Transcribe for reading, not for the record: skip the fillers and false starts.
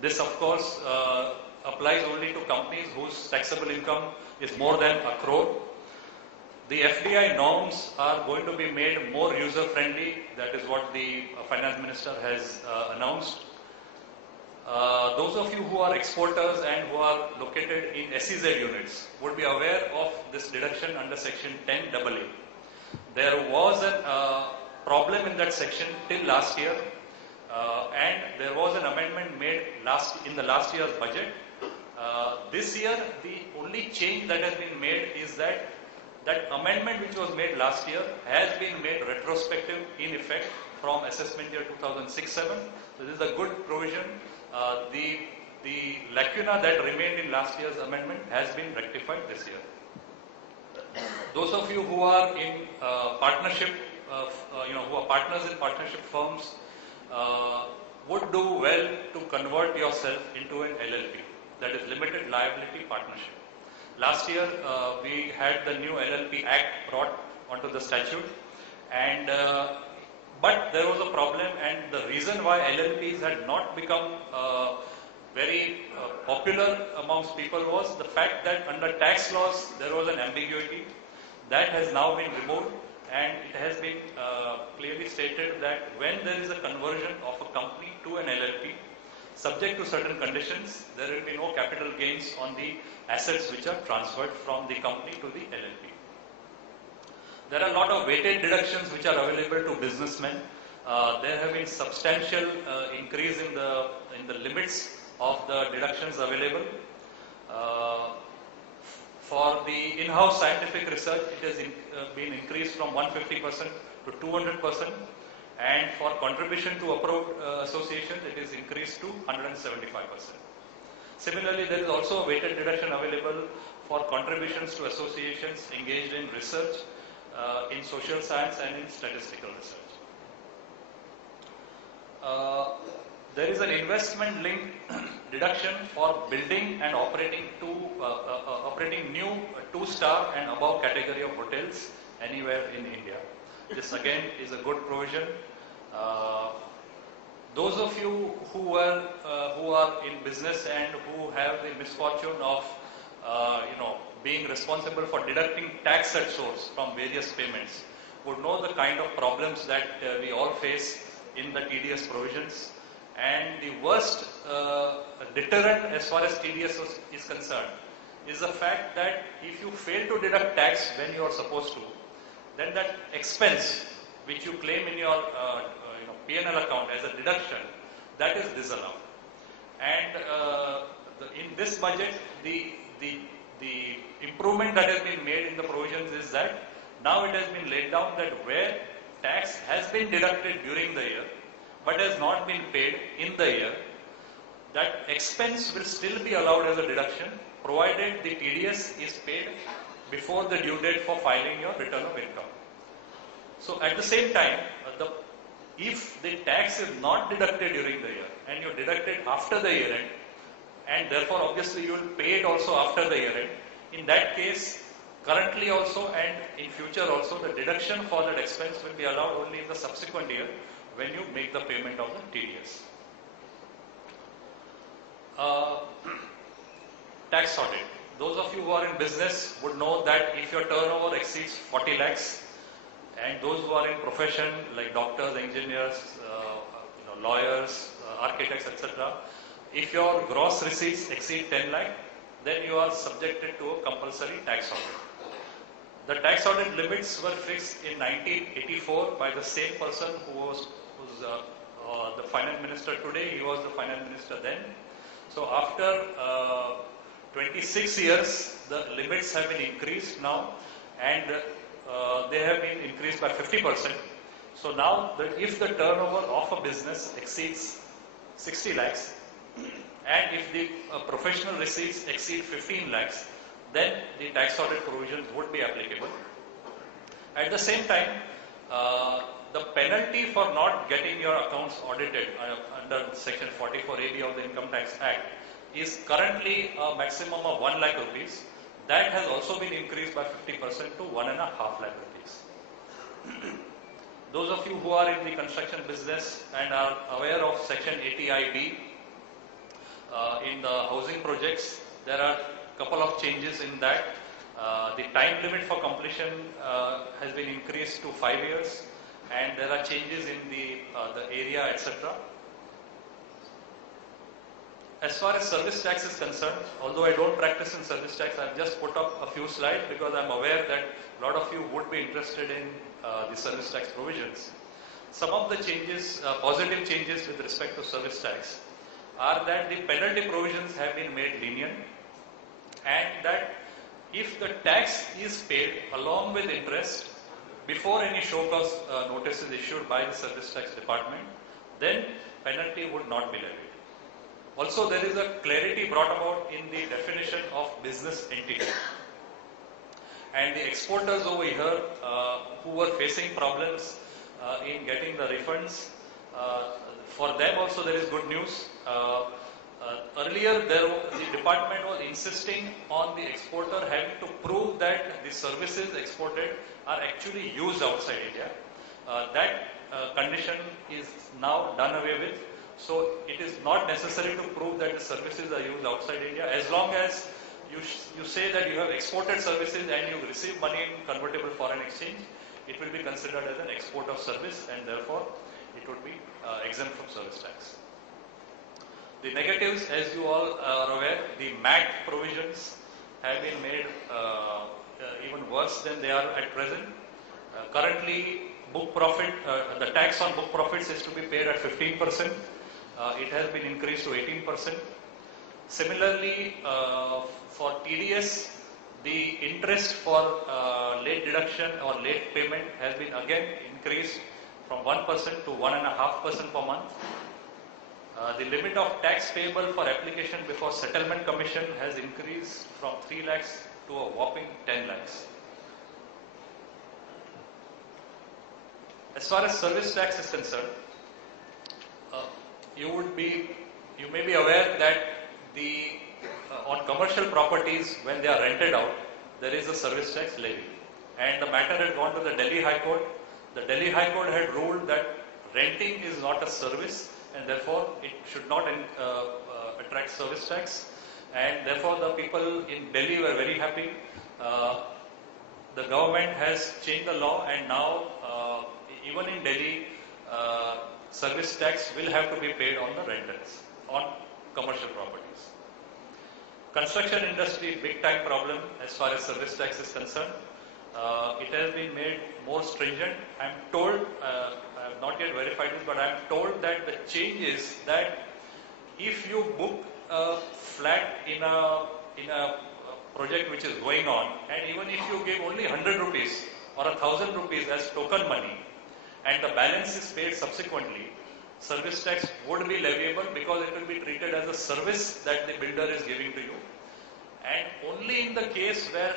This, of course, applies only to companies whose taxable income is more than a crore. The FDI norms are going to be made more user-friendly. That is what the Finance Minister has announced. Those of you who are exporters and who are located in SEZ units would be aware of this deduction under Section 10AA. There was a problem in that section till last year, and there was an amendment made in the last year's budget. This year, the only change that has been made is that amendment which was made last year has been made retrospective in effect from assessment year 2006-07. So this is a good provision. The lacuna that remained in last year's amendment has been rectified this year. Those of you who are in partnership, who are partners in partnership firms, would do well to convert yourself into an LLP, that is Limited Liability Partnership. Last year, we had the new LLP Act brought onto the statute, and but there was a problem, and the reason why LLPs had not become very popular amongst people was the fact that under tax laws there was an ambiguity that has now been removed, and it has been clearly stated that when there is a conversion of a company to an LLP, subject to certain conditions, there will be no capital gains on the assets which are transferred from the company to the LLP. There are a lot of weighted deductions which are available to businessmen. There have been substantial increase in the limits of the deductions available. For the in-house scientific research, it has been increased from 150% to 200%. And for contribution to approved associations, it is increased to 175%. Similarly, there is also a weighted deduction available for contributions to associations engaged in research, in social science and in statistical research. There is an investment-linked deduction for building and operating new 2-star and above category of hotels anywhere in India. This again is a good provision. Those of you who are in business and who have the misfortune of being responsible for deducting tax at source from various payments would know the kind of problems that we all face in the TDS provisions. And the worst deterrent as far as TDS is concerned is the fact that if you fail to deduct tax when you are supposed to, then that expense which you claim in your P&L account as a deduction, that is disallowed. And in this budget, the improvement that has been made in the provisions is that now it has been laid down that where tax has been deducted during the year but has not been paid in the year, that expense will still be allowed as a deduction provided the TDS is paid before the due date for filing your return of income. So at the same time, if the tax is not deducted during the year and you deduct it after the year end, and therefore obviously you will pay it also after the year end, in that case, currently also and in future also, the deduction for that expense will be allowed only in the subsequent year when you make the payment of the TDS. Tax audit. Those of you who are in business would know that if your turnover exceeds 40 lakhs, and those who are in profession like doctors, engineers, lawyers, architects, etc., if your gross receipts exceed 10 lakh, then you are subjected to a compulsory tax audit. The tax audit limits were fixed in 1984 by the same person who was the finance minister today. He was the finance minister then. So after 26 years, the limits have been increased now, and they have been increased by 50%. So now, if the turnover of a business exceeds 60 lakhs, and if the professional receipts exceed 15 lakhs, then the tax audit provisions would be applicable. At the same time, the penalty for not getting your accounts audited under Section 44AB of the Income Tax Act is currently a maximum of 1 lakh rupees. That has also been increased by 50% to 1.5 lakh rupees. Those of you who are in the construction business and are aware of Section 80IB, in the housing projects, there are a couple of changes in that. The time limit for completion has been increased to 5 years, and there are changes in the area, etc. As far as service tax is concerned, although I don't practice in service tax, I've just put up a few slides because I'm aware that a lot of you would be interested in the service tax provisions. Some of the changes, positive changes with respect to service tax, are that the penalty provisions have been made lenient, and that if the tax is paid along with interest before any show cause notice is issued by the service tax department, then penalty would not be levied. Also, there is a clarity brought about in the definition of business entity. And the exporters over here who were facing problems in getting the refunds, for them also there is good news. Earlier, the department was insisting on the exporter having to prove that the services exported are actually used outside India. That condition is now done away with. So it is not necessary to prove that the services are used outside India. As long as you say that you have exported services and you receive money in convertible foreign exchange, it will be considered as an export of service, and therefore it would be exempt from service tax. The negatives, as you all are aware, the MAT provisions have been made even worse than they are at present. Currently, book profit, the tax on book profits is to be paid at 15%. It has been increased to 18%. Similarly, for TDS, the interest for late deduction or late payment has been again increased from 1% to 1.5% per month. The limit of tax payable for application before settlement commission has increased from 3 lakhs to a whopping 10 lakhs. As far as service tax is concerned, you may be aware that on commercial properties, when they are rented out, there is a service tax levy. And the matter had gone to the Delhi High Court. The Delhi High Court had ruled that renting is not a service, and therefore it should not attract service tax. And therefore the people in Delhi were very happy. The government has changed the law, and now even in Delhi, service tax will have to be paid on the rentals, on commercial properties. Construction industry, big time problem as far as service tax is concerned. It has been made more stringent. I am told, I have not yet verified this, but I am told that the change is that if you book a flat in a project which is going on, and even if you give only 100 rupees or 1,000 rupees as token money, and the balance is paid subsequently, service tax would be leviable because it will be treated as a service that the builder is giving to you. And only in the case where